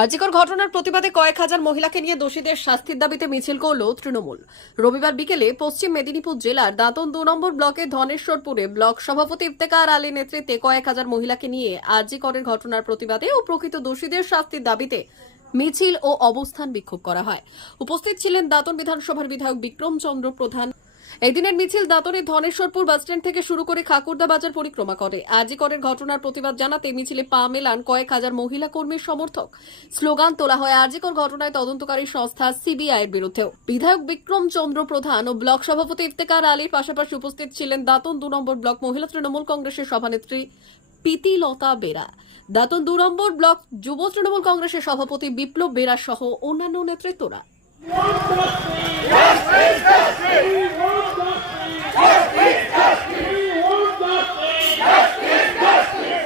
আর্জিকর ঘটনার প্রতিবাদে কয়েক হাজার মহিলাকে নিয়ে দোষীদের শাস্তির দাবিতে মিছিল করল তৃণমূল। রবিবার বিকেলে পশ্চিম মেদিনীপুর জেলার দাঁতন দু নম্বর ব্লকের ধনেশ্বরপুরে ব্লক সভাপতি ইফতেকার আলীর নেতৃত্বে কয়েক হাজার মহিলাকে নিয়ে আর্জিকরের ঘটনার প্রতিবাদে ও প্রকৃত দোষীদের শাস্তির দাবিতে মিছিল ও অবস্থান বিক্ষোভ করা হয়। উপস্থিত ছিলেন দাঁতন বিধানসভার বিধায়ক বিক্রম চন্দ্র প্রধান। এই দিনের মিছিল দাঁতনের ধনেশ্বরপুর বাসস্ট্যান্ড থেকে শুরু করে খাকুরদা বাজার পরিক্রমা করে। আজিকরের ঘটনার প্রতিবাদ জানাতে মিছিলে পা মেলান কয়েক হাজার মহিলা কর্মীর সমর্থক। স্লোগান তোলা হয় আজিকর ঘটনায় তদন্তকারী সংস্থা সিবিআই এর বিরুদ্ধেও। বিধায়ক বিক্রম চন্দ্র প্রধান ও ব্লক সভাপতি ইফতেকার আলীর পাশাপাশি উপস্থিত ছিলেন দাঁতন দু নম্বর ব্লক মহিলা তৃণমূল কংগ্রেসের সভানেত্রী প্রীতিলতা বেরা। দাঁতন দু নম্বর ব্লক যুব তৃণমূল কংগ্রেসের সভাপতি বিপ্লব বেরা সহ অন্যান্য নেতৃত্বরা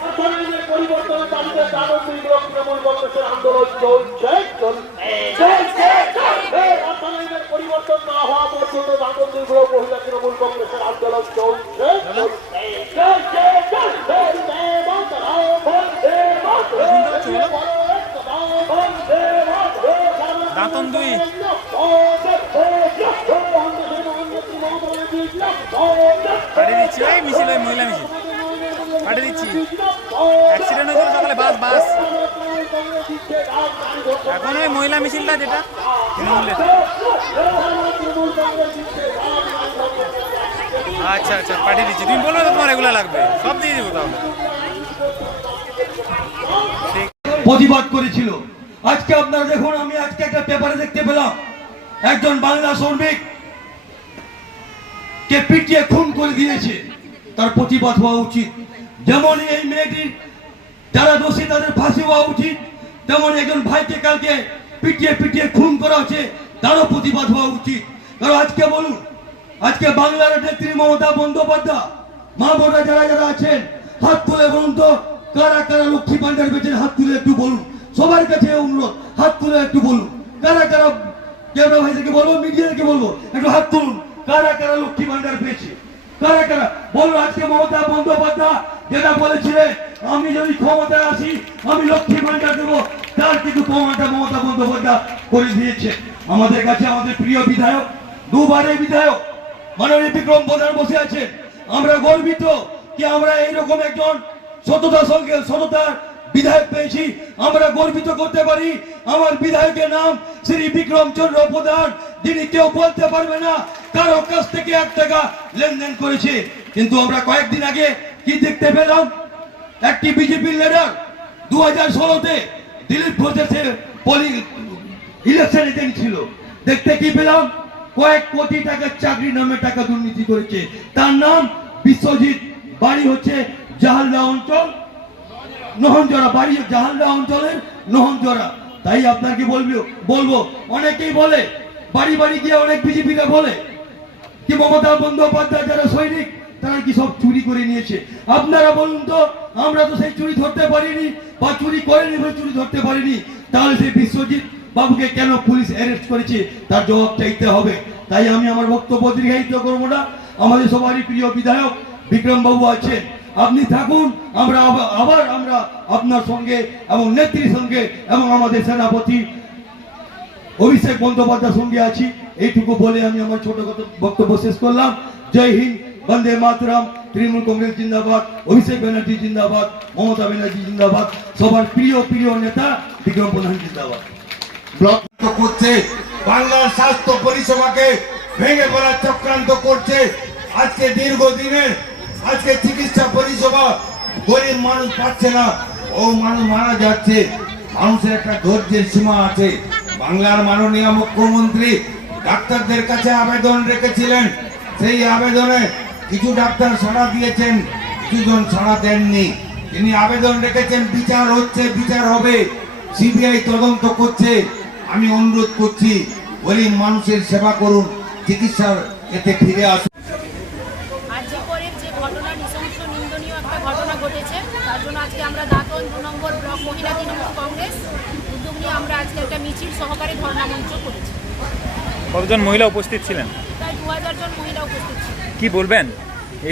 অর্থনৈতিক পরিবর্তনের দাবিতে দানবী ব্লক তৃণমূল কংগ্রেসের আন্দোলন চলছে চলছে এই পরিবর্তন না হওয়া পর্যন্ত দানবী ব্লক মহিলা তৃণমূল কংগ্রেসের আন্দোলন চলছে দাঁতন দুই। পাঠিয়ে দিচ্ছি। এই মিছিল ওই মহিলা মিছিল। পাঠিয়ে দিচ্ছি। অ্যাক্সিডেন্ট হয়েছিল সকালে বাস বাস। এখন ওই মহিলা মিছিলটা যেটা তৃণমূলের। আচ্ছা আচ্ছা পাঠিয়ে দিচ্ছি। তুমি বলবে তো তোমার এগুলো লাগবে। সব দিয়ে দেবো তাহলে। প্রতিবাদ করেছিল। আজকে আপনারা দেখুন, আমি আজকে একটা পেপারে দেখতে পেলাম। একজন বাংলা শ্রমিক কে পিটিয়ে খুন করে দিয়েছে। তার প্রতিবাদ হওয়া উচিত। যেমন এই মেয়েটির যারা দোষী, তাদের ফাঁসি হওয়া উচিত। তেমন একজন ভাইকে কালকে পিটিয়ে পিটিয়ে খুন করা হচ্ছে তারও প্রতিবাদ হওয়া উচিত। কারণ আজকে বলুন আজকে বাংলার নেত্রী মমতা বন্দ্যোপাধ্যায়, মা বোনরা যারা যারা আছেন, হাত তুলে বলুন তো, কারা কারা লক্ষ্মী ভান্ডার পেয়েছেন হাত তুলে একটু বলুন। সবার কাছে অনুরোধ, হাত তুলে একটু বলুন। কারা কারা কেবলা ভাই থেকে বলব মিডিয়া থেকে বলব, একটু হাত তুলুন। কারা কারা লক্ষ্মী ভান্ডার পেয়েছে কারা কারা? বলুন, আজকে মমতা বন্দ্যোপাধ্যায় যেটা বলেছিলেন, আমি যদি ক্ষমতায় আসি, আমি লক্ষ্মী ভান্ডার দেবো। তার কিন্তু প্রমাণটা মমতা বন্দ্যোপাধ্যায় করে দিয়েছে। আমাদের কাছে আমাদের প্রিয় বিধায়ক, দুবারের বিধায়ক মাননীয় বিক্রম প্রধান বসে আছেন। আমরা গর্বিত কি আমরা এইরকম একজন সততার সঙ্গে সততার বিধায়ক পেয়েছি। আমরা গর্বিত করতে পারি। আমার বিধায়কের নাম শ্রী বিক্রম চন্দ্র প্রধান। যিনি কেউ বলতে পারবে না, কারও কাছ থেকে এক টাকা লেনদেন করেছে। কিন্তু আমরা কয়েকদিন আগে কি দেখতে পেলাম? একটি বিজেপির লিডার দু হাজার ষোলোতে দিলীপ ঘোষের ইলেকশনে ছিল। দেখতে কি পেলাম? কয়েক কোটি টাকার চাকরি নামে টাকা দুর্নীতি করেছে। তার নাম বিশ্বজিৎ, বাড়ি হচ্ছে জাহালদা অঞ্চল, নহনজরা, বাড়ি জাহালদা অঞ্চলের নহনজরা। তাই আপনাকে বলব বলব, অনেকেই বলে, বাড়ি বাড়ি গিয়ে অনেক বিজেপিরা বলে কি মমতা বন্দ্যোপাধ্যায় যারা সৈনিক, তারা কি সব চুরি করে নিয়েছে? আপনারা বলুন তো, আমরা তো সেই চুরি ধরতে পারিনি বা চুরি করেনি চুরি ধরতে পারিনি। তাহলে সেই বিশ্বজিৎ বাবুকে কেন পুলিশ অ্যারেস্ট করেছে তার জবাব চাইতে হবে। তাই আমি আমার বক্তব্য দীর্ঘায়িত করব না। আমাদের সবারই প্রিয় বিধায়ক বিক্রম বাবু আছেন। আপনি থাকুন, আমরা আবার- আমরা আপনার সঙ্গে এবং নেত্রীর সঙ্গে এবং আমাদের সেনাপতি অভিষেক বন্দ্যোপাধ্যায়ের সঙ্গে আছি। এইটুকু বলে আমি আমার ছোট বক্তব্য শেষ করলাম। জয় হিন্দ, বন্দে মাতরম, তৃণমূল কংগ্রেস জিন্দাবাদ, অভিষেক ব্যানার্জি জিন্দাবাদ, মমতা ব্যানার্জি জিন্দাবাদ। সবার প্রিয় প্রিয় নেতা বিক্রম প্রধান জিন্দাবাদ। ব্লক করছে, বাংলার স্বাস্থ্য পরিষেবাকে ভেঙে ফেলার চক্রান্ত করছে। আজকে দীর্ঘদিনের আজকে চিকিৎসা পরিষেবা গরিব মানুষ পাচ্ছে না ও মানুষ মারা যাচ্ছে। মানুষের একটা ধৈর্যের সীমা আছে। বাংলার মাননীয় মুখ্যমন্ত্রী ডাক্তারদের কাছে আবেদন রেখেছিলেন। সেই আবেদনে কিছু ডাক্তার সাড়া দিয়েছেন, কিছুজন সাড়া দেননি। তিনি আবেদন রেখেছেন, বিচার হচ্ছে, বিচার হবে। সিবিআই তদন্ত করছে। আমি অনুরোধ করছি গরিব মানুষের সেবা করুন চিকিৎসার এতে ফিরে আসুন। যে ঘটনা নৃশংস নিন্দনীয় একটা ঘটনা ঘটেছে তার জন্য আজকে আমরা দাঁতন দু নম্বর ব্লক মহিলা তৃণমূল কংগ্রেস উদ্যোগ নিয়ে আমরা আজকে একটা মিছিল সহকারে ধর্ণা মঞ্চ করেছি। কতজন মহিলা উপস্থিত ছিলেন? প্রায় দু হাজার জন মহিলা উপস্থিত ছিল কি বলবেন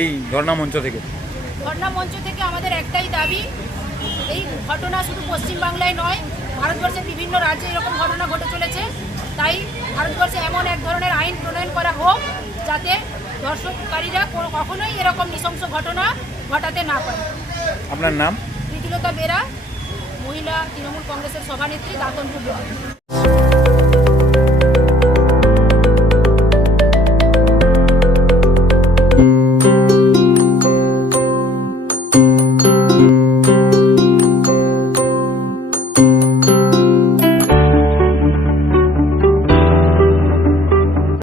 এই ধর্ণা মঞ্চ থেকে? ধর্ণা মঞ্চ থেকে আমাদের একটাই দাবি এই ঘটনা শুধু পশ্চিমবাংলায় নয় ভারতবর্ষের বিভিন্ন রাজ্যে এরকম ঘটনা ঘটে চলেছে। তাই ভারতবর্ষে এমন এক ধরনের আইন প্রণয়ন করা হোক যাতে দর্শনকারীরা কোনো- কখনোই এরকম নৃশংস ঘটনা ঘটাতে না পারে। আপনার নাম? প্রীতিলতা বেরা মহিলা তৃণমূল কংগ্রেসের সভানেত্রী দাতনপুর